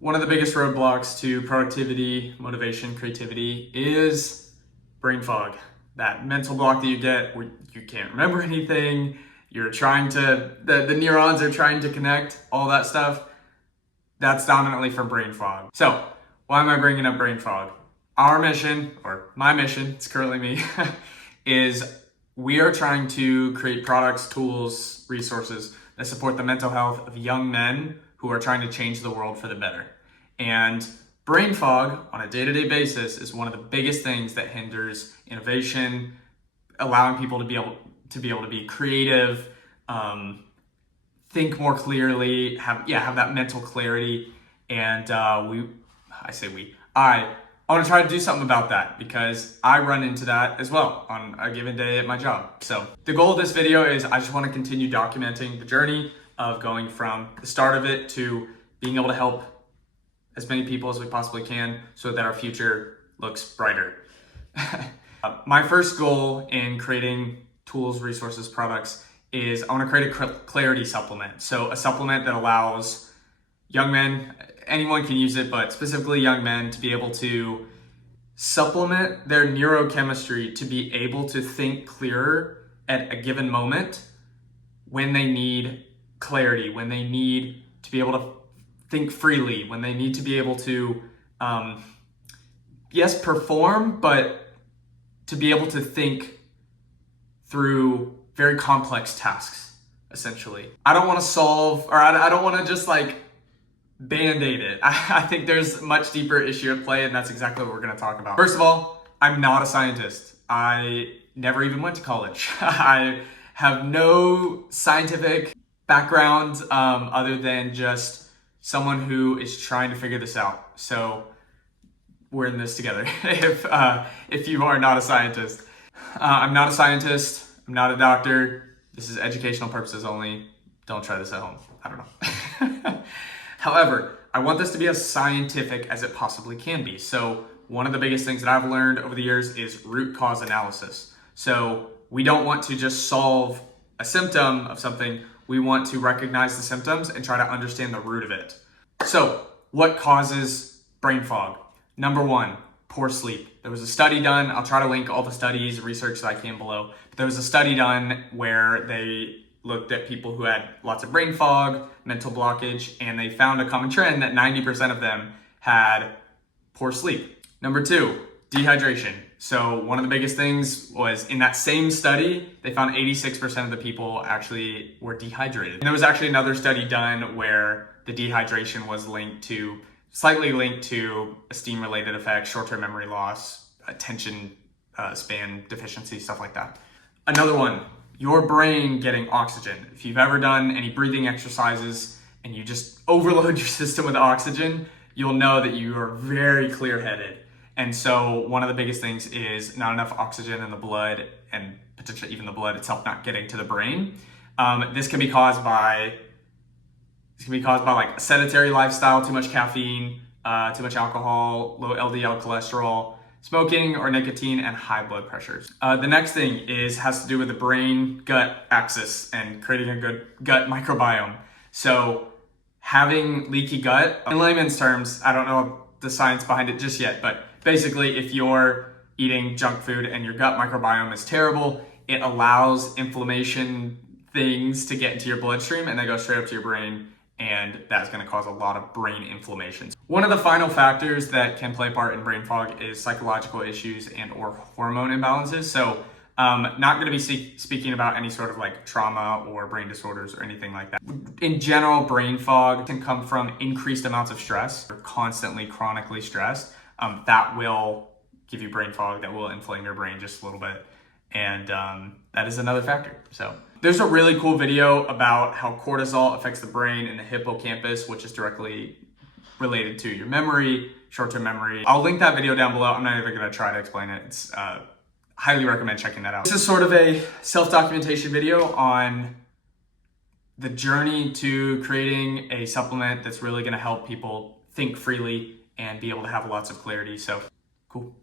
One of the biggest roadblocks to productivity, motivation, creativity is brain fog. That mental block that you get where you can't remember anything, you're trying to, the neurons are trying to connect, all that stuff. That's dominantly from brain fog. So why am I bringing up brain fog? Our mission, or my mission, it's currently me, is we are trying to create products, tools, resources that support the mental health of young men who are trying to change the world for the better. And brain fog on a day-to-day basis is one of the biggest things that hinders innovation, allowing people to be able to be creative, think more clearly, have that mental clarity. And I want to try to do something about that because I run into that as well on a given day at my job. So the goal of this video is I just want to continue documenting the journey of going from the start of it to being able to help as many people as we possibly can so that our future looks brighter. My first goal in creating tools, resources, products is I want to create a clarity supplement. So a supplement that allows young men, anyone can use it, but specifically young men, to be able to supplement their neurochemistry to be able to think clearer at a given moment when they need clarity, when they need to be able to think freely, when they need to be able to, yes, perform, but to be able to think through very complex tasks, essentially. I don't want to solve, or I don't want to just like Band-Aid it. I think there's a much deeper issue at play, and that's exactly what we're going to talk about. First of all, I'm not a scientist. I never even went to college. I have no scientific background other than just someone who is trying to figure this out. So we're in this together. If you are not a scientist, I'm not a scientist. I'm not a doctor. This is educational purposes only. Don't try this at home. I don't know. However, I want this to be as scientific as it possibly can be. So one of the biggest things that I've learned over the years is root cause analysis. So we don't want to just solve a symptom of something. We want to recognize the symptoms and try to understand the root of it. So what causes brain fog? Number one, poor sleep. There was a study done. I'll try to link all the studies, research that I can below. But there was a study done where they looked at people who had lots of brain fog, mental blockage, and they found a common trend that 90% of them had poor sleep. Number two, dehydration. So one of the biggest things was in that same study, they found 86% of the people actually were dehydrated. And there was actually another study done where the dehydration was slightly linked to esteem-related effects, short-term memory loss, attention span deficiency, stuff like that. Another one, your brain getting oxygen. If you've ever done any breathing exercises and you just overload your system with oxygen, you'll know that you are very clear-headed. And so one of the biggest things is not enough oxygen in the blood, and potentially even the blood itself not getting to the brain. This can be caused by like a sedentary lifestyle, too much caffeine, too much alcohol, low LDL cholesterol, smoking or nicotine, and high blood pressures. The next thing has to do with the brain-gut axis and creating a good gut microbiome. So having leaky gut, in layman's terms, I don't know the science behind it just yet, but basically if you're eating junk food and your gut microbiome is terrible, it allows inflammation things to get into your bloodstream and they go straight up to your brain, and that's going to cause a lot of brain inflammation. One of the final factors that can play a part in brain fog is psychological issues and or hormone imbalances. So not going to be speaking about any sort of like trauma or brain disorders or anything like that. In general, brain fog can come from increased amounts of stress. You're constantly chronically stressed. That will give you brain fog, that will inflame your brain just a little bit. And that is another factor. So there's a really cool video about how cortisol affects the brain and the hippocampus, which is directly related to your memory, short-term memory. I'll link that video down below. I'm not even gonna try to explain it. It's highly recommend checking that out. This is sort of a self-documentation video on the journey to creating a supplement that's really gonna help people think freely and be able to have lots of clarity. So cool.